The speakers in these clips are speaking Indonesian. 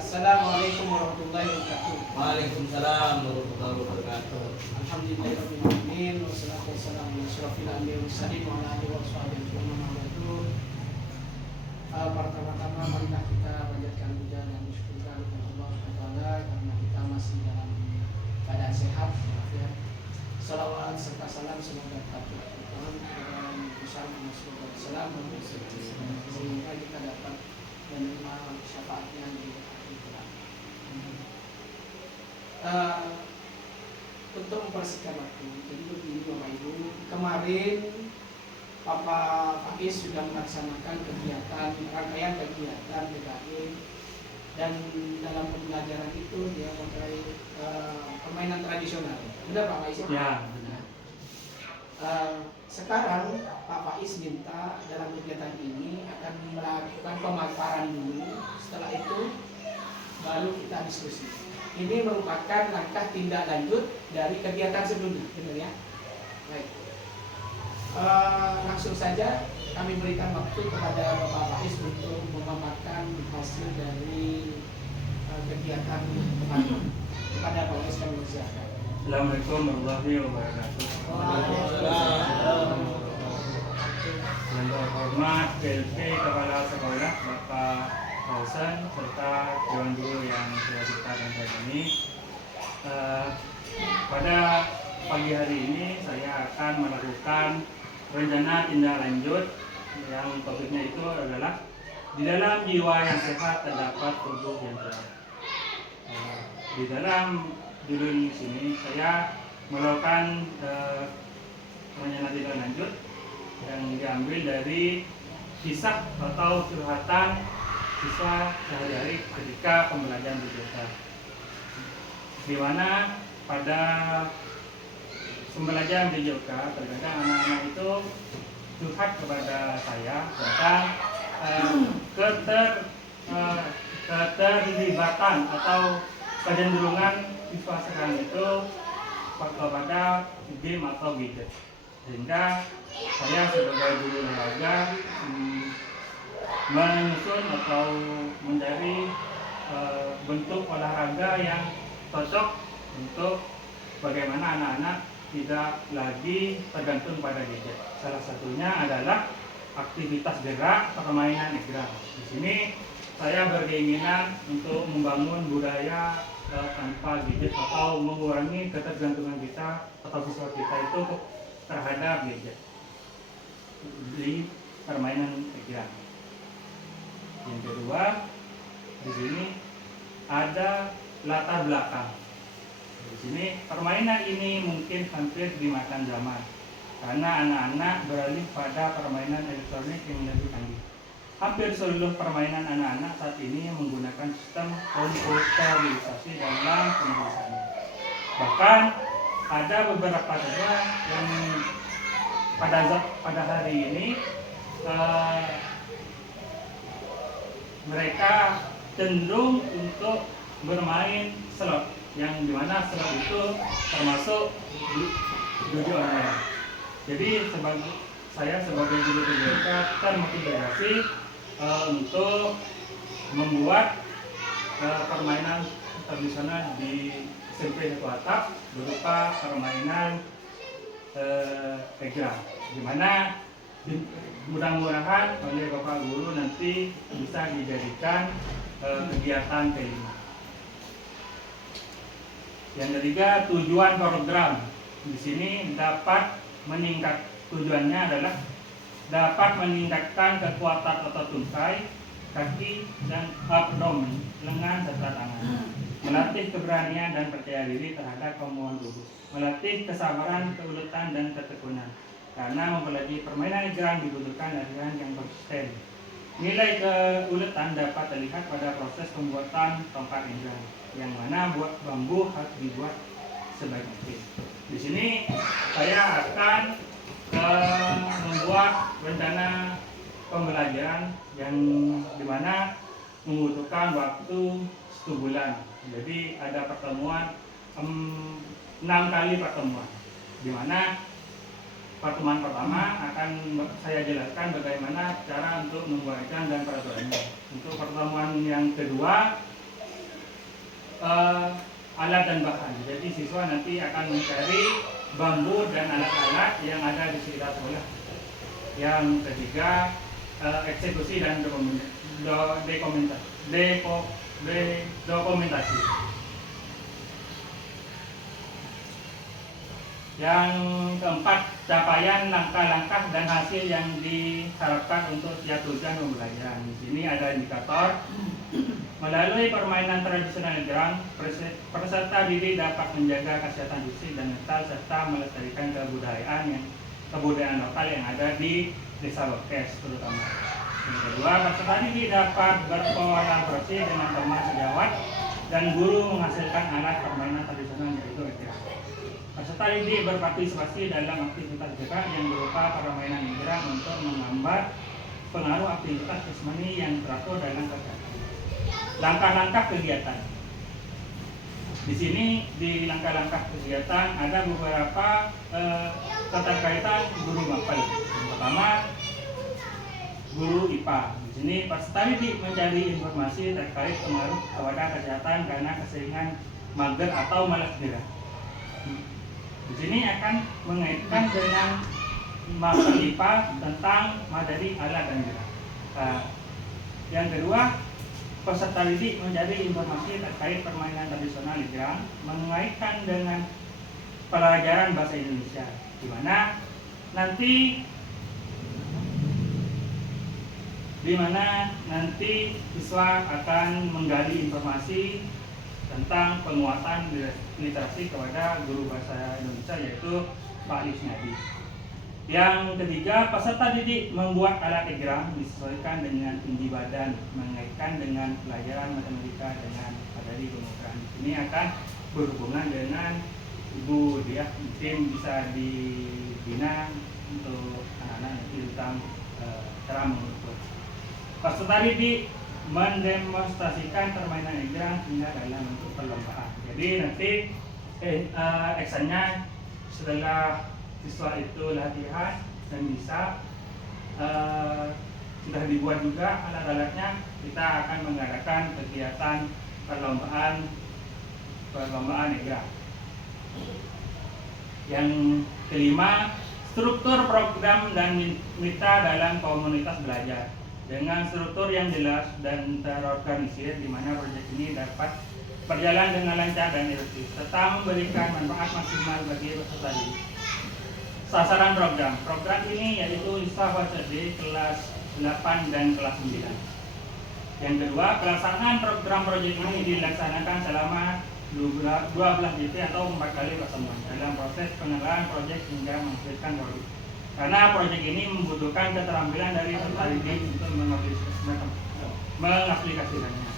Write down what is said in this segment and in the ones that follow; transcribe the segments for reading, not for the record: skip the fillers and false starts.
Assalamualaikum warahmatullahi wabarakatuh. Waalaikumsalam warahmatullahi wabarakatuh. Alhamdulillahirabbil alamin wassalatu wassalamu ala asyrofil anbiya'i wal mursalin wa ala alihi wa sahbihi ajma'in. Pertama-tama marilah kita panjatkan puja dan syukur kepada Allah Subhanahu wa taala karena kita masih dalam keadaan sehat walafiat. Salawat serta salam semoga tetap tercurahkan kepada utusan Muhammad sallallahu alaihi wasallam sehingga kita dapat menerima syafaatnya di akhir kelak. Untuk mempersingkat waktu, jadi begini Bapak Ibu, kemarin Papa Faiz sudah melaksanakan rangkaian kegiatan PKI, dan dalam pembelajaran itu dia pakai permainan tradisional. Benar Pak Faiz? Ya, benar. Sekarang Pak Faiz minta dalam kegiatan ini akan melakukan pemaparan dulu, setelah itu baru kita diskusi. Ini merupakan langkah tindak lanjut dari kegiatan sebelumnya, benar ya? Baik. Langsung saja kami berikan waktu kepada Bapak Faiz untuk memaparkan hasil dari kegiatan kemarin. Kepada Bapak Faiz kami persilakan. Assalamualaikum warahmatullahi wabarakatuh. Yang terhormat PLT Kepala Sekolah Bapak Fauzan serta Dewan Guru yang sudah dihadirkan hari ini. Pada pagi hari ini saya akan melakukan rencana tindak lanjut yang topiknya itu adalah di dalam jiwa yang sehat terdapat tubuh yang sehat. Di dalam judul di sini saya melakukan rencana tindak lanjut yang diambil dari kisah atau curhatan kisah sehari-hari ketika pembelajaran BJK, di mana pada pembelajaran BJK terkadang anak-anak itu curhat kepada saya tentang keterlibatan atau kecenderungan siswa sekarang itu kepada game atau gadget, sehingga saya sebagai guru olahraga menyusun atau mencari bentuk olahraga yang cocok untuk bagaimana anak-anak tidak lagi tergantung pada gadget. Salah satunya adalah aktivitas gerak, permainan gerak. Di sini saya berkeinginan untuk membangun budaya tanpa gadget atau mengurangi ketergantungan kita atau siswa kita itu terhadap gadget di permainan gerak. Yang kedua, di sini ada latar belakang. Di sini permainan ini mungkin hampir dimakan zaman karena anak-anak beralih pada permainan elektronik yang lebih canggih. Hampir seluruh permainan anak-anak saat ini menggunakan sistem komputerisasi dalam pengurusannya. Bahkan ada beberapa siswa yang pada hari ini mereka cenderung untuk bermain slot, yang dimana slot itu termasuk judi online. Jadi saya sebagai guru PJK termotivasi untuk membuat permainan tradisional di SMP Satu Atap berupa permainan egrang, di mana mudah-mudahan oleh Bapak Guru nanti bisa dijadikan kegiatan kelima. Yang ketiga, tujuan program di sini tujuannya adalah dapat meningkatkan kekuatan otot tungkai, kaki dan abdomen, lengan serta tangan, melatih keberanian dan percaya diri terhadap kemampuan tubuh, melatih kesabaran, keuletan dan ketekunan. Karena mempelajari permainan egrang dibutuhkan latihan yang konsisten. Nilai keuletan dapat terlihat pada proses pembuatan tongkat egrang, yang mana buat bambu harus dibuat sebaik mungkin. Di sini saya akan membuat rencana pembelajaran yang dimana membutuhkan waktu 1 bulan. Jadi ada pertemuan 6 kali pertemuan, dimana pertemuan pertama akan saya jelaskan bagaimana cara untuk membuat egrang dan peraturannya. Untuk pertemuan yang kedua alat dan bahan. Jadi siswa nanti akan mencari bambu dan alat-alat yang ada di sekitar sekolah. Yang ketiga, eksekusi dan dokumentasi. Yang keempat, capaian langkah-langkah dan hasil yang diharapkan untuk setiap tujuan pembelajaran. Di sini ada indikator. Melalui permainan tradisional Negerang, peserta didik dapat menjaga kesehatan fisik dan mental serta melestarikan kebudayaan lokal yang ada di desa Bekes terutama. Yang kedua, peserta didik dapat berkolaborasi dengan teman sejawat dan guru menghasilkan alat permainan tradisional yaitu Negerang. Peserta didik berpartisipasi dalam aktivitas gerak yang berupa permainan Negerang untuk menggambar pengaruh aktivitas jasmani yang teratur dalam kesehatan. Langkah-langkah kegiatan. Di sini di langkah-langkah kegiatan ada beberapa keterkaitan guru mapel. Yang pertama, guru IPA. Di sini peserta didik mencari informasi terkait pengaruh kepada kesehatan karena keseringan mager atau malas gerak. Di sini akan mengaitkan dengan mapel IPA tentang materi alat dan gerak. Yang kedua, peserta didik mencari informasi terkait permainan tradisional Negerang mengaitkan dengan pelajaran bahasa Indonesia, di mana nanti siswa akan menggali informasi tentang penguatan literasi kepada guru bahasa Indonesia yaitu Pak Lisnadi. Yang ketiga, peserta didik membuat alat Negerang disesuaikan dengan tinggi badan, mengaitkan dengan pelajaran matematika dengan materi pemrograman. Ini akan berhubungan dengan Ibu Diah, mungkin bisa dibina untuk anak-anak nanti tentang cara mengukur. Peserta didik mendemonstrasikan permainan Negerang hingga dalam bentuk perlombaan. Jadi nanti actionnya setelah siswa itu latihan dan bisa sudah dibuat juga alat-alatnya, kita akan mengadakan kegiatan perlombaan Negerang. Yang kelima, struktur program dan mitra dalam komunitas belajar dengan struktur yang jelas dan terorganisir, di mana proyek ini dapat berjalan dengan lancar dan efektif serta memberikan manfaat maksimal bagi peserta didik. Sasaran program ini yaitu ISA FASD kelas 8 dan kelas 9. Yang kedua, pelaksanaan program proyek ini dilaksanakan selama 12 JP atau 4 kali pertemuan dalam proses pengenalan proyek hingga menghasilkan produk. Karena proyek ini membutuhkan keterampilan dari peserta didik untuk mengaplikasikannya.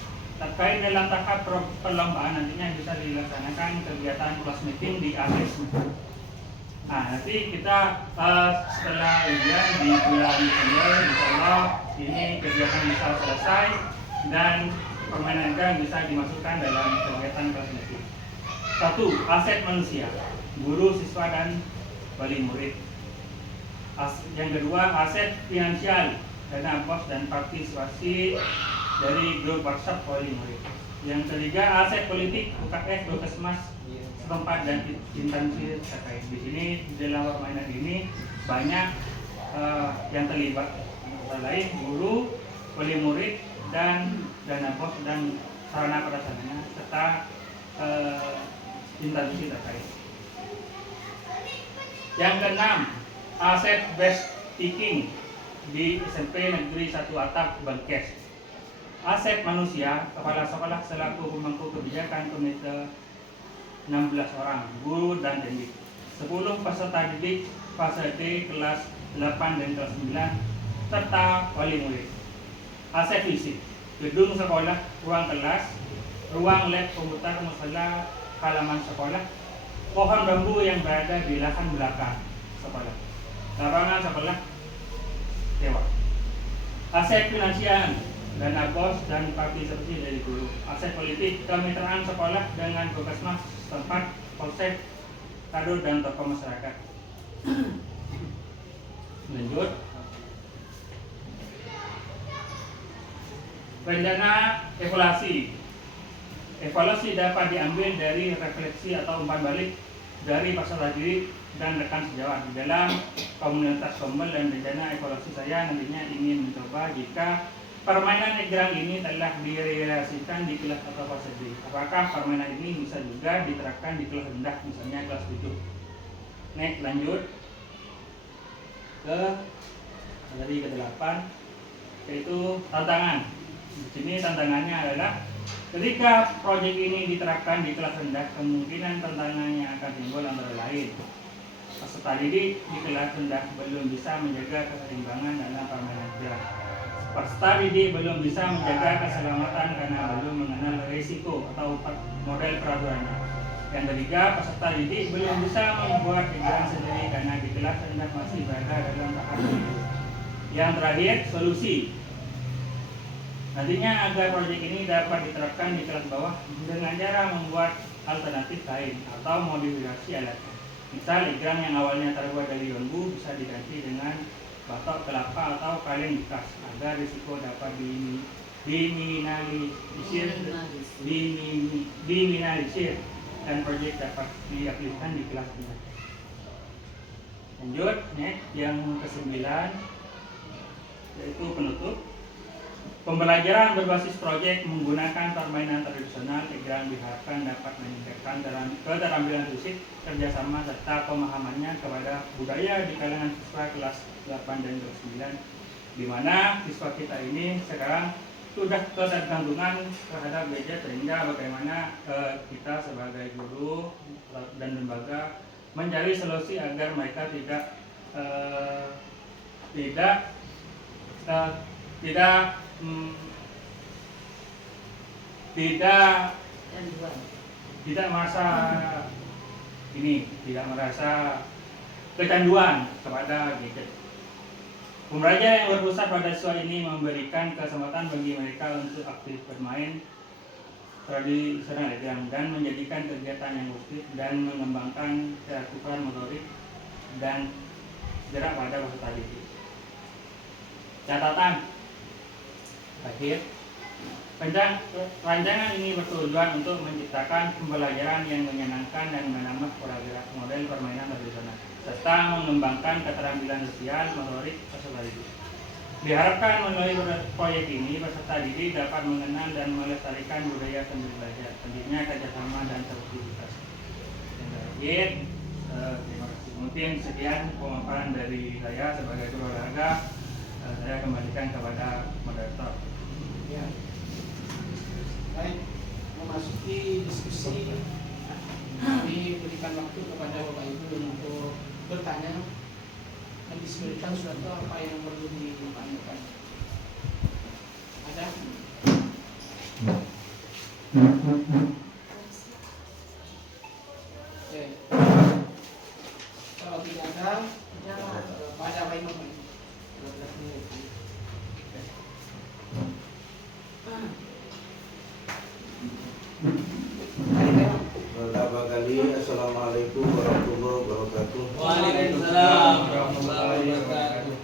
Terkait dalam tahap perlombaan nantinya bisa dilaksanakan kegiatan class meeting di akhir semester. Nah, nanti kita setelah ujian di bulan Desember, insyaallah ini kegiatan bisa selesai dan permainan Negerang bisa dimasukkan dalam kegiatan kelas meeting. 1. Aset manusia, guru, siswa, dan wali murid. Yang kedua, aset finansial, dana pos dan partisipasi dari grup WhatsApp wali murid. Yang ketiga, aset politik, UKS, Puskesmas setempat dan instansi terkait. Di sini di dalam permainan ini banyak yang terlibat, antara lain guru, wali murid, dan dana pos dan sarana prasarananya serta instansi terkait. Yang keenam, aset best taking di SMP Negeri 1 Atap Bekes. Aset manusia, kepala sekolah selaku pemangku kebijakan komite 16 orang, guru dan didik. 10 peserta didik fase D kelas 8 dan kelas 9 serta wali murid. Aset fisik, gedung sekolah, ruang kelas, ruang lab komputer, musala, halaman sekolah, pohon bambu yang berada di lahan belakang sekolah, lapangan sekolah sewa. Aset finansial, dana bos dan partisipasi dari guru. Aset politik, kemitraan sekolah dengan Puskesmas setempat, polsek, kado dan tokoh masyarakat. Lanjut. Rencana evaluasi. Evaluasi dapat diambil dari refleksi atau umpan balik dari peserta didik dan rekan sejawat. Di dalam komunitas Gombel dan rencana evaluasi saya nantinya ingin mencoba jika permainan egrang ini telah direalisasikan di kelas atau fase D. Apakah permainan ini bisa juga diterapkan di kelas rendah, misalnya kelas 7? Next, lanjut ke dari ke-8, yaitu tantangan. Di sini tantangannya adalah ketika proyek ini diterapkan di kelas rendah, kemungkinan tantangannya akan timbul antara lain. Peserta didik di kelas rendah belum bisa menjaga keseimbangan dalam permainan egrang. Peserta didik belum bisa menjaga keselamatan karena belum mengenal risiko atau model peraturannya. Yang ketiga, peserta didik belum bisa membuat egrang sendiri karena di kelas rendah masih berada dalam tahap itu. Yang terakhir, solusi. Nantinya agar proyek ini dapat diterapkan di kelas bawah dengan cara membuat alternatif lain atau modifikasi alatnya. Misal egrang yang awalnya terbuat dari bambu bisa diganti dengan batok kelapa atau kaleng bekas agar risiko dapat diminimalisir dan proyek dapat diaplikasikan di kelas ini. Lanjut, next, yang ke-9 yaitu penutup. Pembelajaran berbasis proyek menggunakan permainan tradisional egrang diharapkan dapat meningkatkan keterampilan fisik, kerjasama, serta pemahamannya kepada budaya di kalangan siswa kelas 8 dan kelas 9, di mana siswa kita ini sekarang sudah ketergantungan terhadap gadget, sehingga bagaimana kita sebagai guru dan lembaga mencari solusi agar mereka tidak merasa kecanduan kepada gadget. Pembelajaran yang berpusat pada siswa ini memberikan kesempatan bagi mereka untuk aktif bermain tradisional egrang dan menjadikan kegiatan yang positif dan mengembangkan keaktifan motorik dan gerak pada peserta didik. Catatan akhir, rancangan ini bertujuan untuk menciptakan pembelajaran yang menyenangkan dan menambah model permainan tradisional serta mengembangkan keterampilan sosial motorik peserta didik. Diharapkan melalui proyek ini peserta didik dapat mengenal dan melestarikan budaya sambil belajar, pentingnya kerjasama dan produktivitas. Terima kasih. Mungkin sekian pemaparan dari saya sebagai guru olahraga. Saya kembalikan kepada moderator. Ya. Baik, memasuki diskusi, kami berikan waktu kepada Bapak Ibu untuk bertanya. Dan disebutkan sudah tahu apa yang perlu ditanyakan. Ada? Oke. Kalau tidak ada, pada Pak Imam. Pertama kali, Assalamualaikum warahmatullahi wabarakatuh. Waalaikumsalam warahmatullahi wabarakatuh.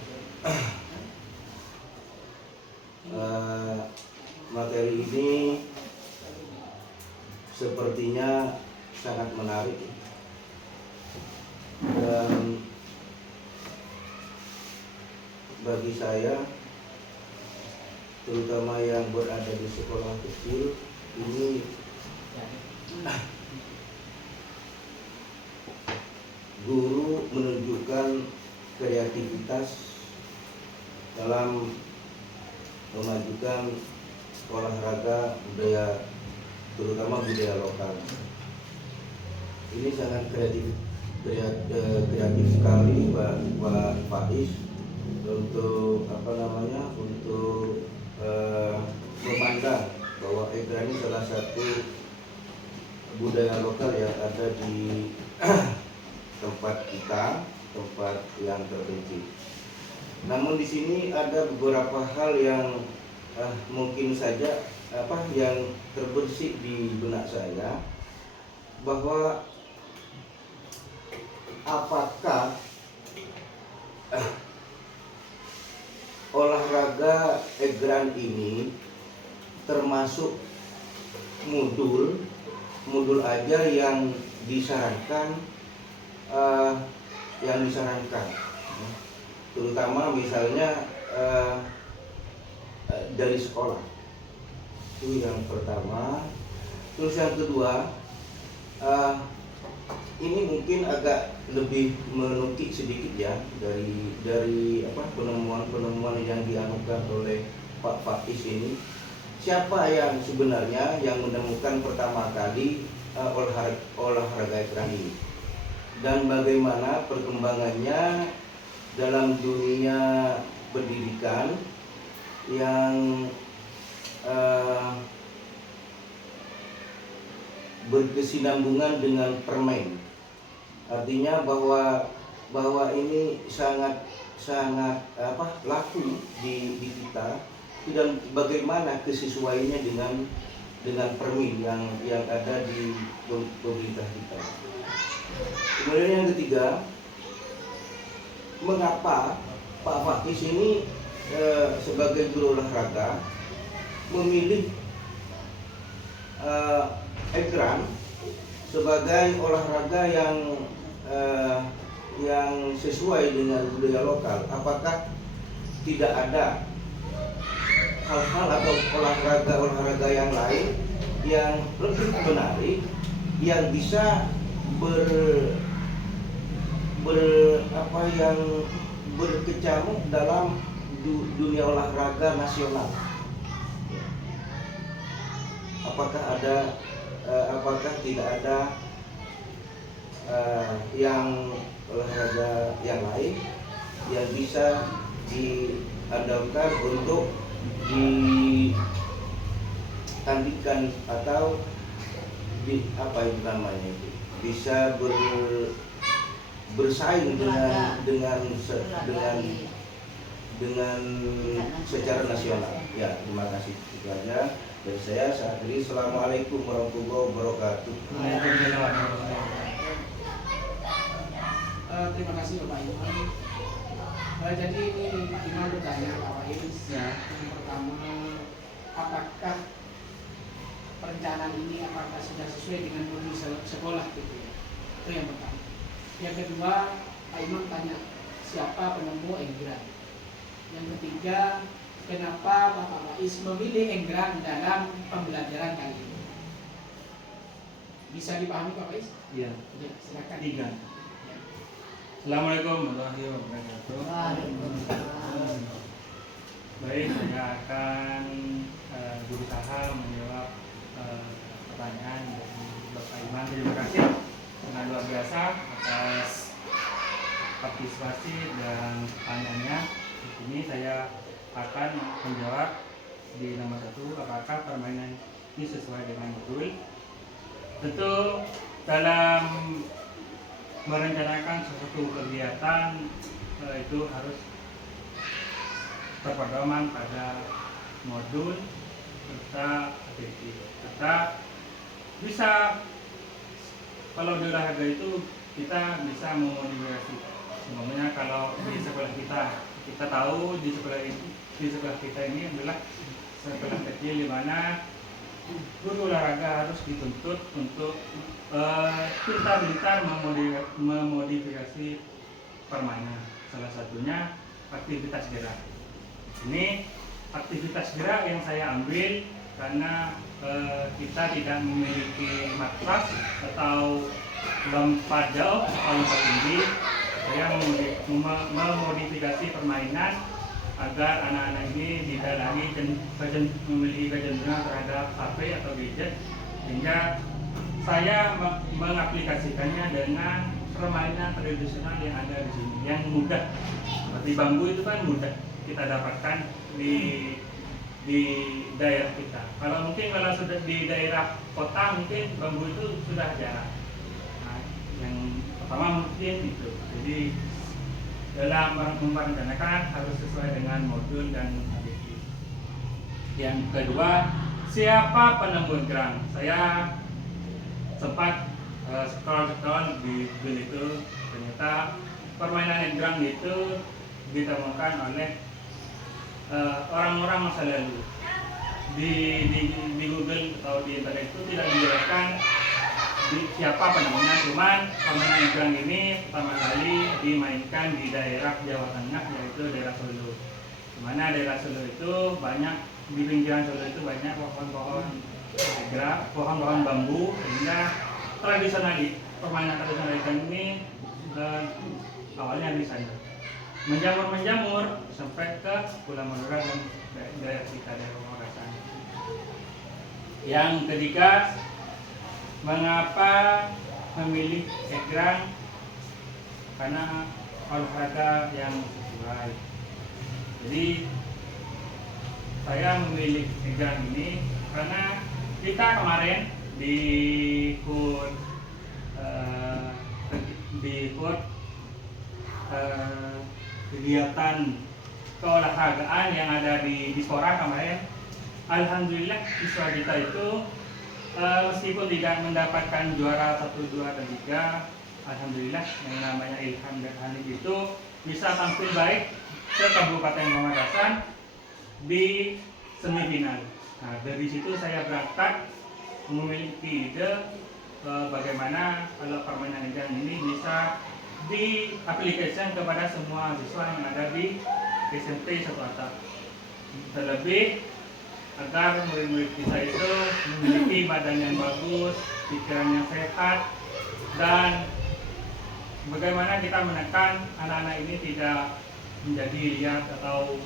Materi ini sepertinya sangat menarik dan bagi saya, terutama yang berada di sekolah kecil, ini guru menunjukkan kreativitas dalam memajukan olahraga budaya, terutama budaya lokal. Ini sangat kreatif sekali Pak Faiz untuk untuk memandang bahwa egrang ini salah satu budaya lokal yang ada di tempat kita, tempat yang terpencil. Namun di sini ada beberapa hal yang mungkin saja yang terbersih di benak saya, bahwa apakah olahraga egrang ini termasuk modul ajar yang disarankan, terutama misalnya dari sekolah. Itu yang pertama. Terus yang kedua, ini mungkin agak lebih menukik sedikit ya dari penemuan yang dianukan oleh Pak Faiz ini. Siapa yang sebenarnya yang menemukan pertama kali olahraga egrang ini, dan bagaimana perkembangannya dalam dunia pendidikan yang berkesinambungan dengan permain. Artinya bahwa ini sangat laku di kita, dan bagaimana kesesuaiannya dengan permin yang ada di pemerintah kita. Kemudian yang ketiga, mengapa Pak Faiz ini sebagai guru olahraga memilih egrang sebagai olahraga yang sesuai dengan budaya lokal? Apakah tidak ada hal-hal atau olahraga yang lain yang lebih menarik, yang bisa berkecamuk dalam dunia olahraga nasional? Apakah tidak ada yang olahraga yang lain yang bisa diandalkan untuk ditandingkan atau bisa bersaing dengan secara nasional. Ya, terima kasih. Itu aja dari saya saat ini. Assalamualaikum warahmatullahi wabarakatuh. Terima kasih Bapak Imam. Jadi ini Pak Imam bertanya Pak Faiz. Yang pertama, apakah perencanaan ini sudah sesuai dengan modul sekolah gitu ya? Itu yang pertama. Yang kedua, Pak Imam tanya siapa penemu egrang. Yang ketiga, kenapa Bapak Faiz memilih egrang dalam pembelajaran kali ini? Bisa dipahami Pak Faiz? Iya. Ya, silakan. 3. Assalamualaikum warahmatullahi wabarakatuh. Baik, saya akan berusaha menjawab pertanyaan dari Bapak Iman. Terima kasih sangat luar biasa atas partisipasi dan pertanyaannya. Di sini saya akan menjawab di nomor 1, apakah permainan ini sesuai dengan modul. Tentu dalam merencanakan sesuatu kegiatan itu harus berpedoman pada modul serta aktiviti. Serta bisa, kalau di olahraga itu kita bisa memodifikasi. Sebenarnya kalau di sekolah kita tahu di sekolah kita ini adalah sekolah kecil di mana guru olahraga harus dituntut untuk pintar-pintar memodifikasi permainan. Salah satunya aktivitas gerak. Ini aktivitas gerak yang saya ambil karena kita tidak memiliki matras atau lompat jauh atau lompat tinggi. Saya memodifikasi permainan agar anak-anak ini tidak lagi memiliki kecenderungan terhadap HP atau gadget, sehingga saya mengaplikasikannya dengan permainan tradisional yang ada di sini, yang mudah. Seperti bambu itu kan mudah kita dapatkan di daerah kita. Kalau sudah di daerah kota mungkin bambu itu sudah jarang. Nah, yang pertama mungkin itu. Jadi dalam merencanakan harus sesuai dengan modul dan aktiviti. Yang kedua, siapa penemu egrang? Saya sempat scroll di Google itu, ternyata permainan egrang itu ditemukan oleh orang-orang masa lalu. di Google atau di internet itu tidak menjelaskan siapa penangnya, cuman permainan egrang ini pertama kali dimainkan di daerah Jawa Tengah, yaitu daerah Solo. Dimana daerah Solo itu banyak, di pinggiran Solo itu banyak pohon-pohon egrang, pohon-pohon bambu, sehingga permainan tradisional egrang ini awalnya di sana. Menjamur sampai ke Pulau Madura dan daerah kita, daerah Pamekasan. Yang ketiga, mengapa memilih egrang? Karena olahraga yang sesuai. Jadi saya memilih egrang ini karena kita kemarin ikut kegiatan keolahragaan yang ada di Dispora kemarin. Alhamdulillah siswa kita itu meskipun tidak mendapatkan juara 1, 2, dan 3, alhamdulillah yang namanya Ilham dan Hanif itu bisa tampil baik ke Kabupaten Pamekasan di semifinal. Nah, dari situ saya berangkat memiliki ide bagaimana kalau permainan egrang ini bisa diaplikasikan kepada semua siswa yang ada di SMP Satu Atap. Terlebih agar murid-murid kita itu memiliki badan yang bagus, pikiran yang sehat, dan bagaimana kita menekan anak-anak ini tidak menjadi liar atau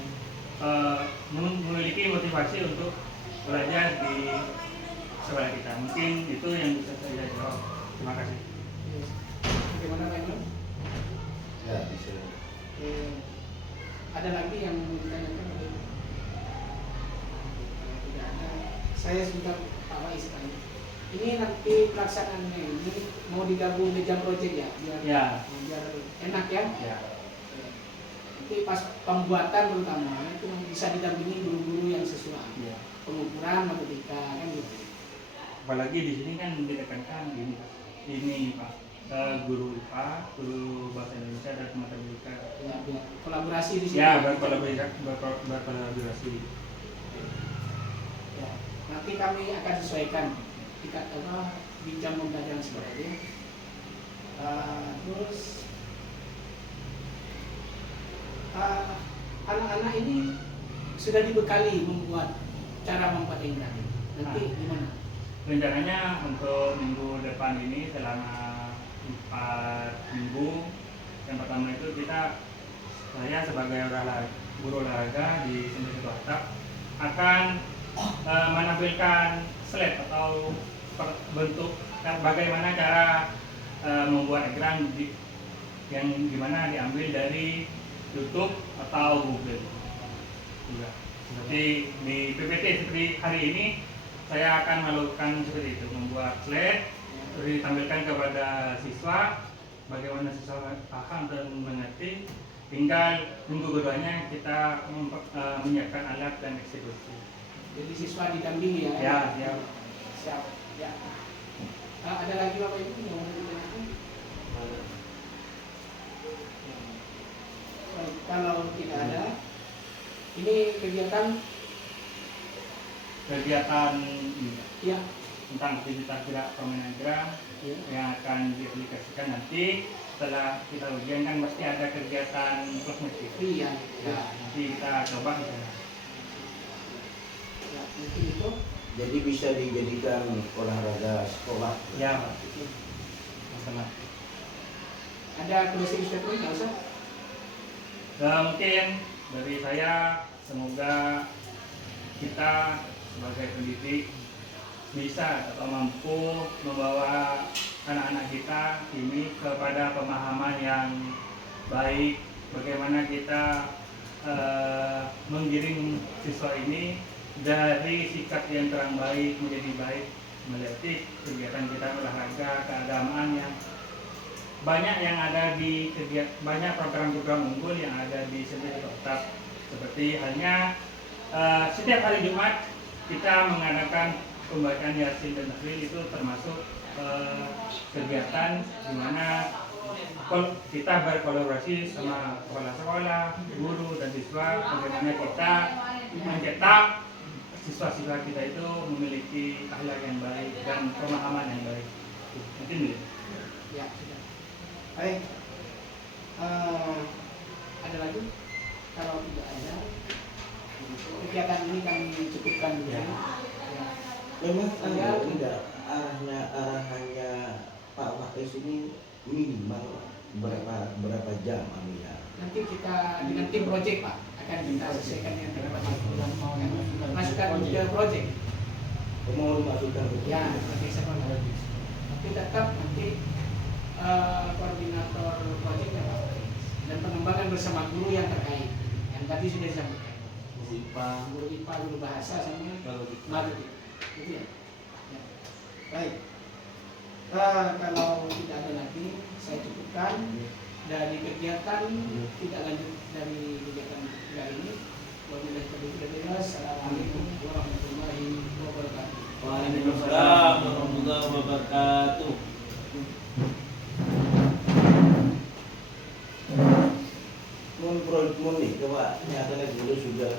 memiliki motivasi untuk belajar di sekolah kita. Mungkin itu yang bisa saya jawab. Terima kasih. Bagaimana Pak Imam? Ya, bisa. Ada lagi yang mau ditanyakan? Tidak ada. Saya sebentar Pak Wais tanya. Ini nanti pelaksanaannya ini mau digabung di jam project ya? Biar enak ya? Ya. Nanti pas pembuatan terutama itu bisa didampingi guru-guru yang sesuai. Ya. Pengukuran matematika kan gitu. Apalagi di sini kan ditekankan ini Pak, guru IPA, guru bahasa Indonesia dan matematika. Ya, biar kolaborasi di sini. Ya, berkolaborasi. Ya, nanti kami akan sesuaikan tingkat di jam pembelajaran sebagainya. Terus anak-anak ini sudah dibekali cara membuat egrang. Nanti gimana? Rencananya untuk minggu depan ini selama 4 minggu, yang pertama itu saya sebagai guru olahraga di SMP Satu Atap akan menampilkan slide atau bentuk bagaimana cara membuat egrang yang dimana diambil dari YouTube atau Google. Juga. Seperti di PPT seperti hari ini saya akan melakukan seperti itu, membuat slide ditampilkan kepada siswa, bagaimana siswa paham dan mengerti. Tinggal minggu keduanya kita menyiapkan alat dan eksekusi. Jadi siswa didampingi ya? Ya, ya. Siap. Ya. Ada lagi Bapak Ibu yang mau ditanyakan? Kalau tidak ada, ini kegiatan ya tentang aktivitas gerak permainan egrang ya. yang akan diaplikasikan nanti setelah kita ujian kan pasti ada kegiatan kosmetik. Iya. Ya, nanti kita coba di sana. Ya, mungkin itu. Jadi bisa dijadikan olahraga sekolah. Ya, Pak. Sama. Ada closing statement nggak usah? Mungkin dari saya semoga kita sebagai pendidik bisa atau mampu membawa anak-anak kita ini kepada pemahaman yang baik, bagaimana kita menggiring siswa ini dari sikap yang kurang baik menjadi baik, melatih kegiatan kita olahraga keagamaan yang banyak yang ada di banyak program-program unggul yang ada di SMP Satu Atap, seperti halnya setiap hari Jumat kita mengadakan pembacaan Yasin dan Tahlil, itu termasuk kegiatan di mana kita berkolaborasi sama kepala sekolah, guru dan siswa, bagaimana kita mencetak siswa-siswa kita itu memiliki akhlak yang baik dan pemahaman yang baik. Mungkin gitu. Ya, sudah. Baik. Ada lagi? Kalau tidak ada, kegiatan ini kami cukupkan dulu. Ya. Ya. Memang Ya. enggak arahannya Pak Wahis ini minimal berapa jam ambilnya? Nanti kita dengan tim project Pak akan kita sesuaikan dengan tim project. Masukkan ke project. Mau dimasukkan ke Ya, sebagai sekolah. Tapi tetap nanti koordinator projectnya Pak dan pengembangan bersama guru yang terkait. Yang tadi sudah disampaikan. Guru IPA, guru bahasa sama Madu. Gitu ya. Ya. Baik. Kalau tidak ada lagi, saya cukupkan dari kegiatan tidak lanjut dari kegiatan ketiga ini. Wabillahi taufiq. Assalamualaikum warahmatullahi wabarakatuh. Waalaikumsalam warahmatullahi wabarakatuh. Mun nih, coba nyatanya guru sudah